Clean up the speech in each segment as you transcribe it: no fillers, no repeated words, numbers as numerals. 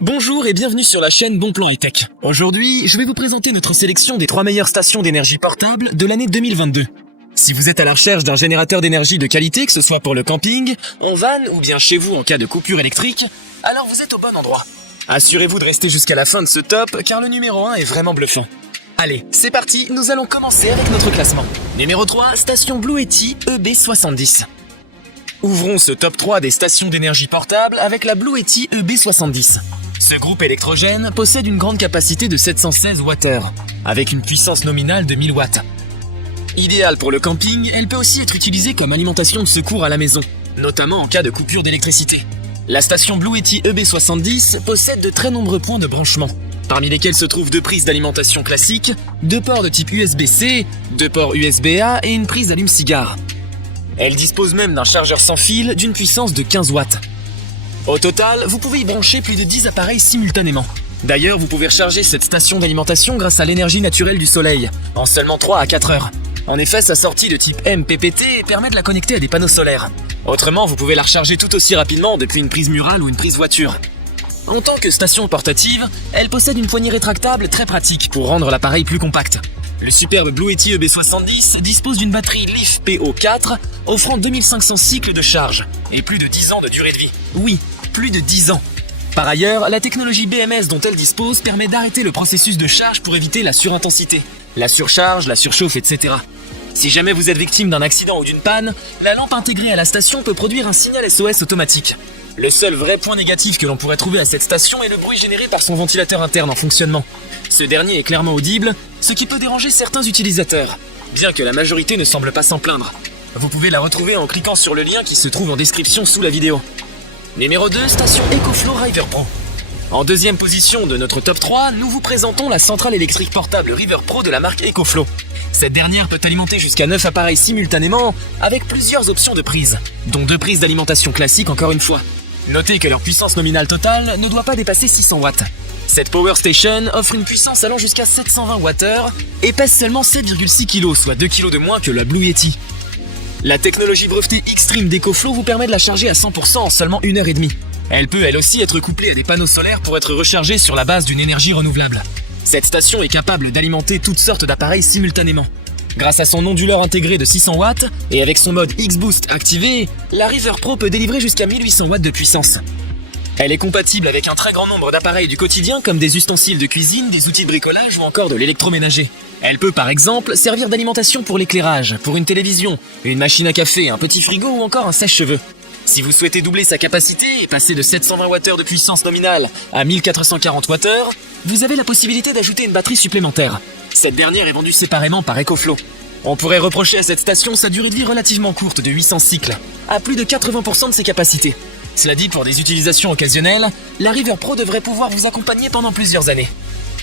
Bonjour et bienvenue sur la chaîne Bon Plan High Tech. Aujourd'hui, je vais vous présenter notre sélection des 3 meilleures stations d'énergie portable de l'année 2022. Si vous êtes à la recherche d'un générateur d'énergie de qualité, que ce soit pour le camping, en van ou bien chez vous en cas de coupure électrique, alors vous êtes au bon endroit. Assurez-vous de rester jusqu'à la fin de ce top car le numéro 1 est vraiment bluffant. Allez, c'est parti, nous allons commencer avec notre classement. Numéro 3, station Bluetti EB70. Ouvrons ce top 3 des stations d'énergie portable avec la Bluetti EB70. Ce groupe électrogène possède une grande capacité de 716 Wh, avec une puissance nominale de 1000 watts. Idéale pour le camping, elle peut aussi être utilisée comme alimentation de secours à la maison, notamment en cas de coupure d'électricité. La station Bluetti EB70 possède de très nombreux points de branchement, parmi lesquels se trouvent 2 prises d'alimentation classiques, 2 ports de type USB-C, 2 ports USB-A et une prise allume-cigare. Elle dispose même d'un chargeur sans fil d'une puissance de 15 watts. Au total, vous pouvez y brancher plus de 10 appareils simultanément. D'ailleurs, vous pouvez recharger cette station d'alimentation grâce à l'énergie naturelle du soleil, en seulement 3 à 4 heures. En effet, sa sortie de type MPPT permet de la connecter à des panneaux solaires. Autrement, vous pouvez la recharger tout aussi rapidement depuis une prise murale ou une prise voiture. En tant que station portative, elle possède une poignée rétractable très pratique pour rendre l'appareil plus compact. Le superbe Bluetti EB70 dispose d'une batterie LiFeP PO4 offrant 2500 cycles de charge et plus de 10 ans de durée de vie. Oui, plus de 10 ans. Par ailleurs, la technologie BMS dont elle dispose permet d'arrêter le processus de charge pour éviter la surintensité, la surcharge, la surchauffe, etc. Si jamais vous êtes victime d'un accident ou d'une panne, la lampe intégrée à la station peut produire un signal SOS automatique. Le seul vrai point négatif que l'on pourrait trouver à cette station est le bruit généré par son ventilateur interne en fonctionnement. Ce dernier est clairement audible, ce qui peut déranger certains utilisateurs, bien que la majorité ne semble pas s'en plaindre. Vous pouvez la retrouver en cliquant sur le lien qui se trouve en description sous la vidéo. Numéro 2, station EcoFlow River Pro. En deuxième position de notre top 3, nous vous présentons la centrale électrique portable River Pro de la marque EcoFlow. Cette dernière peut alimenter jusqu'à 9 appareils simultanément avec plusieurs options de prise, dont 2 prises d'alimentation classiques encore une fois. Notez que leur puissance nominale totale ne doit pas dépasser 600 watts. Cette Power Station offre une puissance allant jusqu'à 720 Wh et pèse seulement 7,6 kg, soit 2 kg de moins que la Bluetti. La technologie brevetée Xtreme d'EcoFlow vous permet de la charger à 100% en seulement 1h30. Elle peut elle aussi être couplée à des panneaux solaires pour être rechargée sur la base d'une énergie renouvelable. Cette station est capable d'alimenter toutes sortes d'appareils simultanément. Grâce à son onduleur intégré de 600 watts et avec son mode X-Boost activé, la River Pro peut délivrer jusqu'à 1800 watts de puissance. Elle est compatible avec un très grand nombre d'appareils du quotidien comme des ustensiles de cuisine, des outils de bricolage ou encore de l'électroménager. Elle peut par exemple servir d'alimentation pour l'éclairage, pour une télévision, une machine à café, un petit frigo ou encore un sèche-cheveux. Si vous souhaitez doubler sa capacité et passer de 720 Wh de puissance nominale à 1440 Wh, vous avez la possibilité d'ajouter une batterie supplémentaire. Cette dernière est vendue séparément par EcoFlow. On pourrait reprocher à cette station sa durée de vie relativement courte de 800 cycles, à plus de 80% de ses capacités. Cela dit, pour des utilisations occasionnelles, la River Pro devrait pouvoir vous accompagner pendant plusieurs années.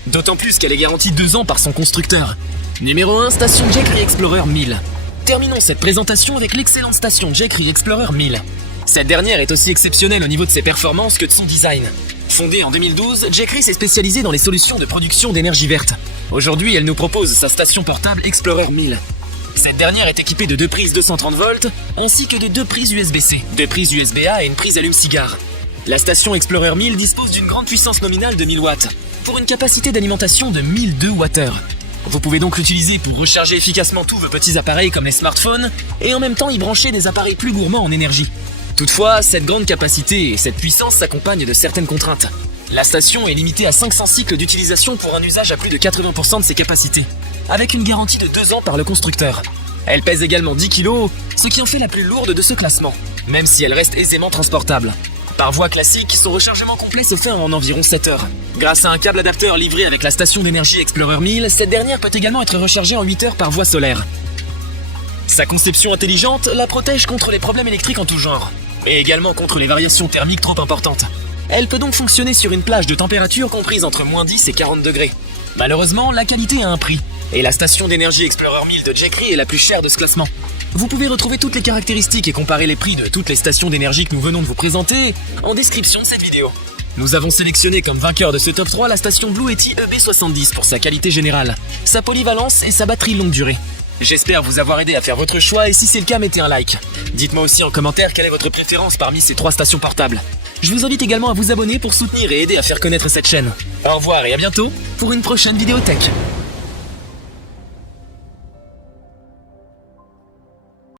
D'autant plus qu'elle est garantie 2 ans par son constructeur. Numéro 1, station Jackery Explorer 1000. Terminons cette présentation avec l'excellente station Jackery Explorer 1000. Cette dernière est aussi exceptionnelle au niveau de ses performances que de son design. Fondée en 2012, Jackery s'est spécialisée dans les solutions de production d'énergie verte. Aujourd'hui, elle nous propose sa station portable Explorer 1000. Cette dernière est équipée de 2 prises 230 volts ainsi que de 2 prises USB-C, 2 prises USB-A et une prise allume-cigare. La station Explorer 1000 dispose d'une grande puissance nominale de 1000 watts pour une capacité d'alimentation de 1002 Wh. Vous pouvez donc l'utiliser pour recharger efficacement tous vos petits appareils comme les smartphones et en même temps y brancher des appareils plus gourmands en énergie. Toutefois, cette grande capacité et cette puissance s'accompagnent de certaines contraintes. La station est limitée à 500 cycles d'utilisation pour un usage à plus de 80% de ses capacités, avec une garantie de 2 ans par le constructeur. Elle pèse également 10 kg, ce qui en fait la plus lourde de ce classement, même si elle reste aisément transportable. Par voie classique, son rechargement complet se fait en environ 7 heures. Grâce à un câble adapteur livré avec la station d'énergie Explorer 1000, cette dernière peut également être rechargée en 8 heures par voie solaire. Sa conception intelligente la protège contre les problèmes électriques en tout genre, et également contre les variations thermiques trop importantes. Elle peut donc fonctionner sur une plage de température comprise entre -10 et 40 degrés. Malheureusement, la qualité a un prix, et la station d'énergie Explorer 1000 de Jackery est la plus chère de ce classement. Vous pouvez retrouver toutes les caractéristiques et comparer les prix de toutes les stations d'énergie que nous venons de vous présenter en description de cette vidéo. Nous avons sélectionné comme vainqueur de ce top 3 la station Bluetti EB70 pour sa qualité générale, sa polyvalence et sa batterie longue durée. J'espère vous avoir aidé à faire votre choix et si c'est le cas, mettez un like. Dites-moi aussi en commentaire quelle est votre préférence parmi ces 3 stations portables. Je vous invite également à vous abonner pour soutenir et aider à faire connaître cette chaîne. Au revoir et à bientôt pour une prochaine vidéo tech.